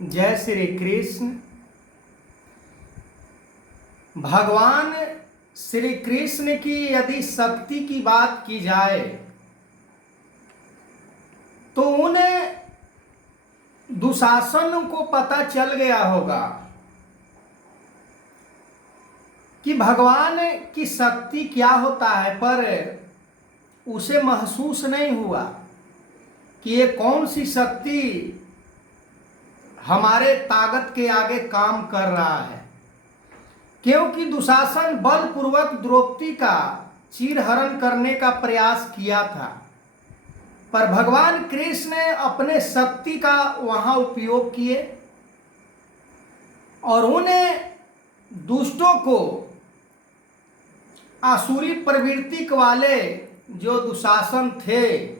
जय श्री कृष्ण। भगवान श्री कृष्ण की यदि शक्ति की बात की जाए तो उन्हें दुशासन को पता चल गया होगा कि भगवान की शक्ति क्या होता है, पर उसे महसूस नहीं हुआ कि ये कौन सी शक्ति हमारे ताकत के आगे काम कर रहा है। क्योंकि दुशासन बलपूर्वक द्रौपदी का चीरहरण करने का प्रयास किया था, पर भगवान कृष्ण ने अपने शक्ति का वहां उपयोग किए और उन्हें दुष्टों को, आसुरी प्रवृत्ति वाले जो दुशासन थे,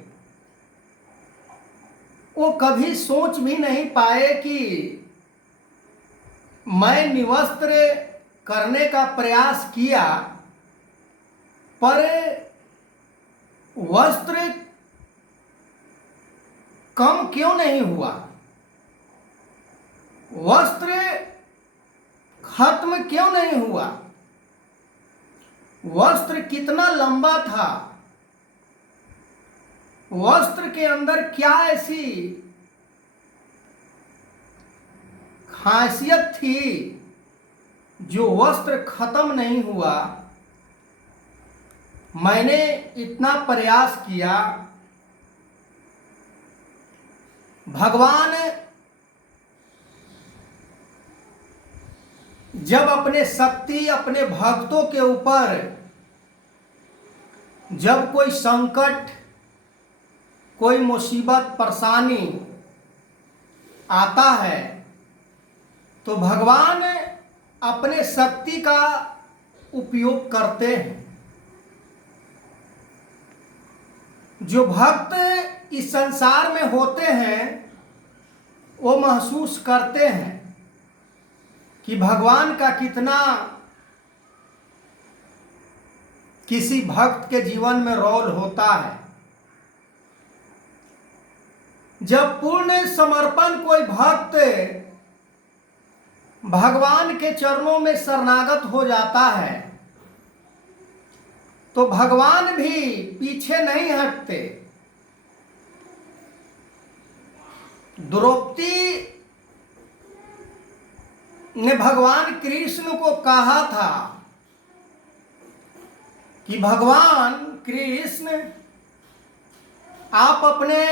वो कभी सोच भी नहीं पाए कि मैं निवस्त्र करने का प्रयास किया पर वस्त्र कम क्यों नहीं हुआ, वस्त्र खत्म क्यों नहीं हुआ, वस्त्र कितना लंबा था, वस्त्र के अंदर क्या ऐसी खासियत थी जो वस्त्र खत्म नहीं हुआ। मैंने इतना प्रयास किया। भगवान जब अपने शक्ति अपने भक्तों के ऊपर जब कोई संकट, कोई मुसीबत, परेशानी आता है तो भगवान अपने शक्ति का उपयोग करते हैं। जो भक्त इस संसार में होते हैं वो महसूस करते हैं कि भगवान का कितना किसी भक्त के जीवन में रोल होता है। जब पूर्ण समर्पण कोई भक्त भगवान के चरणों में शरणागत हो जाता है तो भगवान भी पीछे नहीं हटते। द्रौपदी ने भगवान कृष्ण को कहा था कि भगवान कृष्ण, आप अपने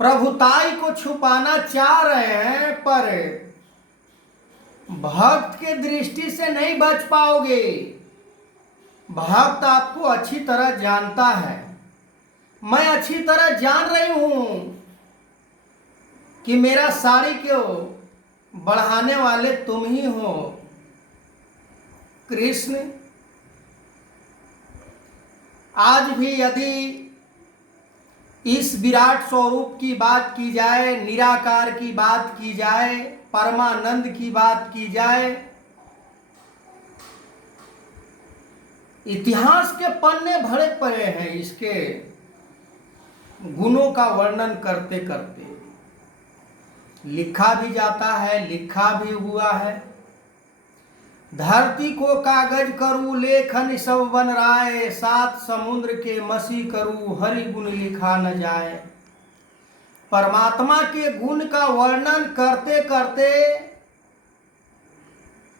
प्रभुताई को छुपाना चाह रहे हैं पर भक्त के दृष्टि से नहीं बच पाओगे। भक्त आपको अच्छी तरह जानता है, मैं अच्छी तरह जान रही हूं कि मेरा साड़ी क्यों बढ़ाने वाले तुम ही हो कृष्ण। आज भी यदि इस विराट स्वरूप की बात की जाए, निराकार की बात की जाए, परमानंद की बात की जाए, इतिहास के पन्ने भरे पड़े हैं इसके गुणों का वर्णन करते करते। लिखा भी जाता है, लिखा भी हुआ है। धरती को कागज करूं लेखन सब बन राय, सात समुद्र के मसी करूं हरि गुण लिखा न जाए। परमात्मा के गुण का वर्णन करते करते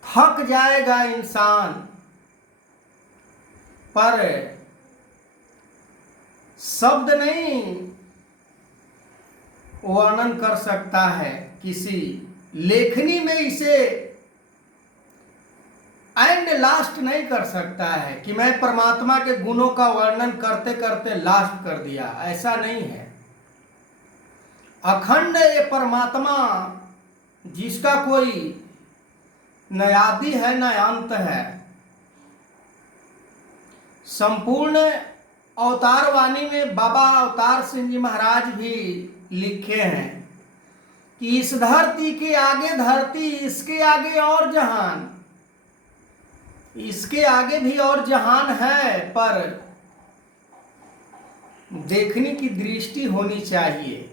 थक जाएगा इंसान, पर शब्द नहीं वर्णन कर सकता है, किसी लेखनी में इसे एंड लास्ट नहीं कर सकता है कि मैं परमात्मा के गुणों का वर्णन करते करते लास्ट कर दिया। ऐसा नहीं है। अखंड ये परमात्मा जिसका कोई न आदि है न अंत है। संपूर्ण अवतार वाणी में बाबा अवतार सिंह जी महाराज भी लिखे हैं कि इस धरती के आगे धरती, इसके आगे और जहान, इसके आगे भी और जहान है, पर देखने की दृष्टि होनी चाहिए।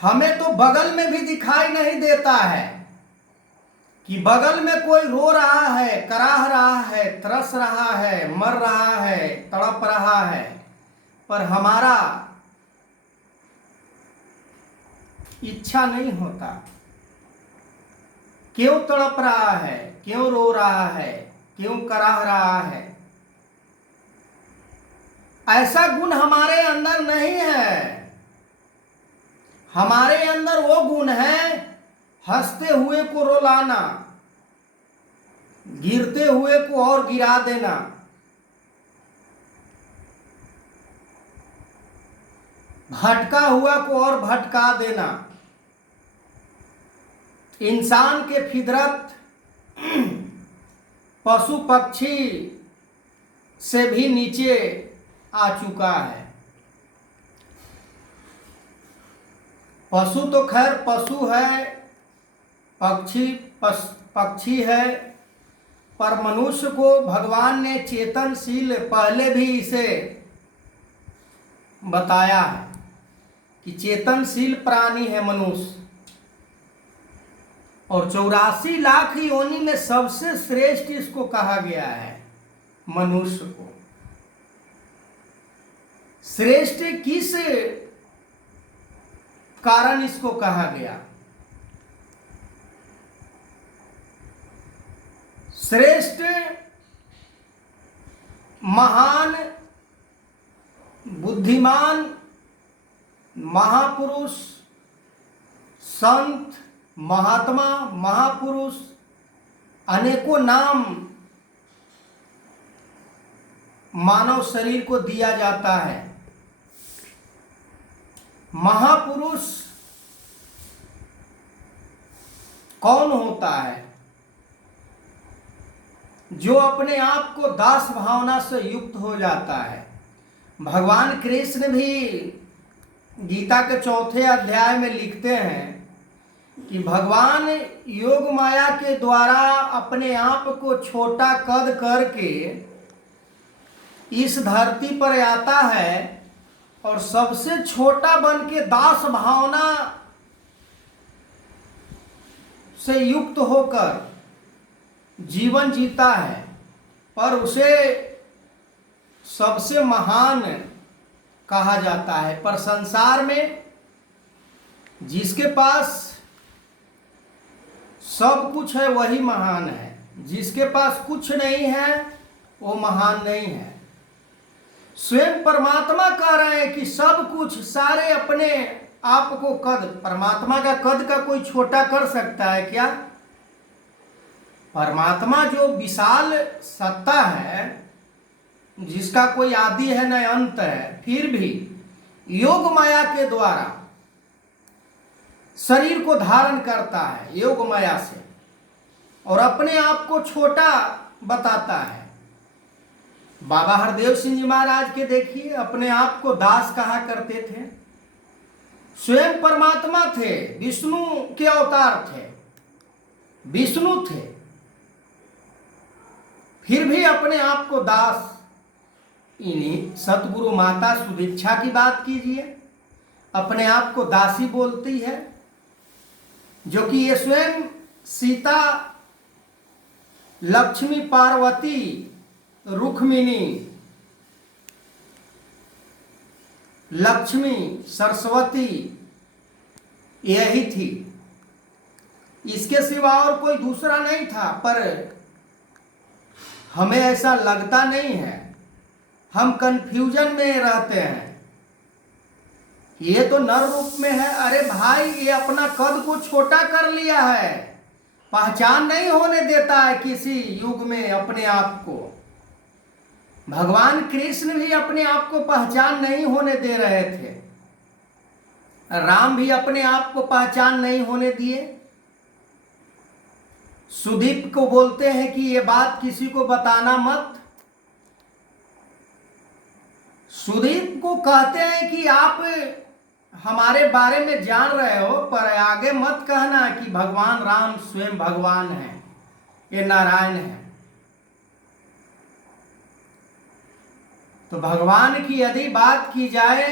हमें तो बगल में भी दिखाई नहीं देता है कि बगल में कोई रो रहा है, कराह रहा है, तरस रहा है, मर रहा है, तड़प रहा है, पर हमारा इच्छा नहीं होता। क्यों तड़प रहा है, क्यों रो रहा है, क्यों कराह रहा है? ऐसा गुण हमारे अंदर नहीं है। हमारे अंदर वो गुण है हंसते हुए को रुलाना, गिरते हुए को और गिरा देना, भटका हुआ को और भटका देना। इंसान के फितरत पशु पक्षी से भी नीचे आ चुका है। पशु तो खैर पशु है, पक्षी है, पर मनुष्य को भगवान ने चेतनशील पहले भी इसे बताया है कि चेतनशील प्राणी है मनुष्य। और 84 लाख योनि में सबसे श्रेष्ठ इसको कहा गया है, मनुष्य को। श्रेष्ठ किस कारण इसको कहा गया? श्रेष्ठ, महान, बुद्धिमान, महापुरुष, संत, महात्मा, महापुरुष, अनेकों नाम मानव शरीर को दिया जाता है। महापुरुष कौन होता है? जो अपने आप को दास भावना से युक्त हो जाता है। भगवान कृष्ण भी गीता के 4 अध्याय में लिखते हैं कि भगवान योग माया के द्वारा अपने आप को छोटा कद करके इस धरती पर आता है और सबसे छोटा बन के दास भावना से युक्त होकर जीवन जीता है, पर उसे सबसे महान कहा जाता है। पर संसार में जिसके पास सब कुछ है वही महान है, जिसके पास कुछ नहीं है वो महान नहीं है। स्वयं परमात्मा कह रहे हैं कि सब कुछ, सारे अपने आप को कद, परमात्मा का कद का कोई छोटा कर सकता है क्या? परमात्मा जो विशाल सत्ता है, जिसका कोई आदि है न अंत है, फिर भी योग माया के द्वारा शरीर को धारण करता है योग माया से, और अपने आप को छोटा बताता है। बाबा हरदेव सिंह जी महाराज के देखिए, अपने आप को दास कहा करते थे। स्वयं परमात्मा थे, विष्णु के अवतार थे, विष्णु थे, फिर भी अपने आप को दास। इन्हीं सतगुरु माता सुदीक्षा की बात कीजिए, अपने आप को दासी बोलती है, जो कि ये स्वयं सीता, लक्ष्मी, पार्वती, रुक्मिणी, लक्ष्मी, सरस्वती यही थी। इसके सिवा और कोई दूसरा नहीं था, पर हमें ऐसा लगता नहीं है। हम कंफ्यूजन में रहते हैं, ये तो नर रूप में है। अरे भाई, ये अपना कद को छोटा कर लिया है, पहचान नहीं होने देता है किसी युग में अपने आप को। भगवान कृष्ण भी अपने आप को पहचान नहीं होने दे रहे थे, राम भी अपने आप को पहचान नहीं होने दिए। सुदीप को बोलते हैं कि ये बात किसी को बताना मत। सुदीप को कहते हैं कि आप हमारे बारे में जान रहे हो, पर आगे मत कहना कि भगवान राम स्वयं भगवान है, ये नारायण है। तो भगवान की यदि बात की जाए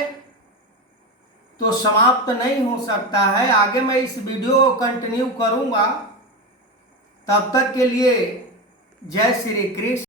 तो समाप्त नहीं हो सकता है। आगे मैं इस वीडियो को कंटिन्यू करूंगा। तब तक के लिए जय श्री कृष्ण।